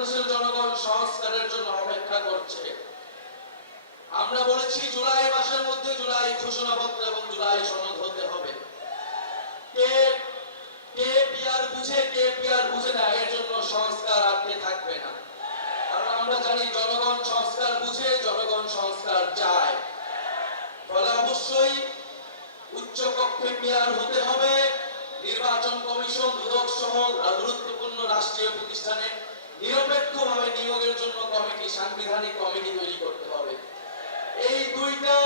বাংলাদেশের জনগণ সংস্কারের জন্য অপেক্ষা করছে। আমরা বলেছি জুলাই মাসের মধ্যে জুলাই ঘোষণাপত্র এবং জুলাই সনদ হতে হবে। কে কে পিয়ার বুঝে, কে পিয়ার বুঝে না, এর জন্য সংস্কার আটকে থাকবে না। কারণ আমরা জানি জনগণ সংস্কার বুঝে, জনগণ সংস্কার চায়। ফলে অবশ্যই উচ্চ কক্ষে মেয়র হতে হবে সাংবিধানিক কমিটি তৈরি করতে হবে। এই দুইটা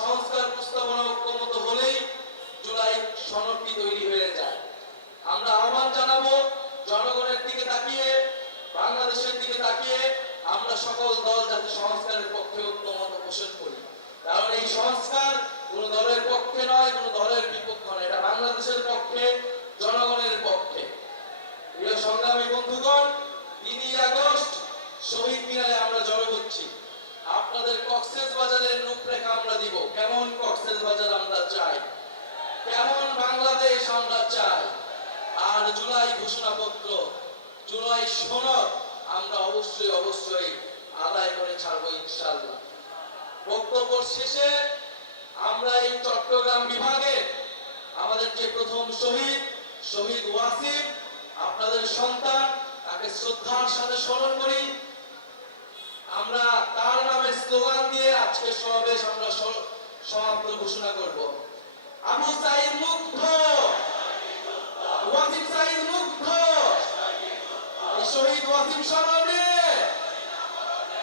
সংস্কার প্রস্তাবনা ঐক্যমত হলেই জুলাই সনদটি তৈরি হয়ে যায়। আমরা আহ্বান জানাব, জনগণের দিকে তাকিয়ে, বাংলাদেশের দিকে তাকিয়ে আমরা সকল দল যাতে সংস্কারের পক্ষে ঐক্যমত পোষণ করি। কারণ এই সংস্কার কোন দলের পক্ষে নয়, কোন দলের বিপক্ষ নয়। এটা বাংলাদেশের পক্ষে, জনগণের পক্ষে। প্রিয় সংগ্রামী বন্ধুগণ আপনাদের কক্সেস বাজারের রূপরেখা আমরা দিব। কেমন কক্সেস বাজার আমরা চাই? কেমন বাংলাদেশ আমরা চাই? আর জুলাই ঘোষণাপত্র, জুলাই সনদ আমরা অবশ্যই অবশ্যই আদায় করে ছাড়বো ইনশাল্লাহ বক্তব্য শেষে আমরা এই চট্টগ্রাম বিভাগে আমাদের যে প্রথম শহীদ শহীদ ওয়াসিম, আপনাদের সন্তান, তাকে শ্রদ্ধার সাথে স্মরণ করি। আমরা তার স্লোগান দিয়ে আজকে সমাবেশ আমরা সমাপ্ত ঘোষণা করব। আমি সাইদ মুগ্ধ! ওয়াসিম সাইদ মুগ্ধ! শহীদ ওয়াসিম স্মরণ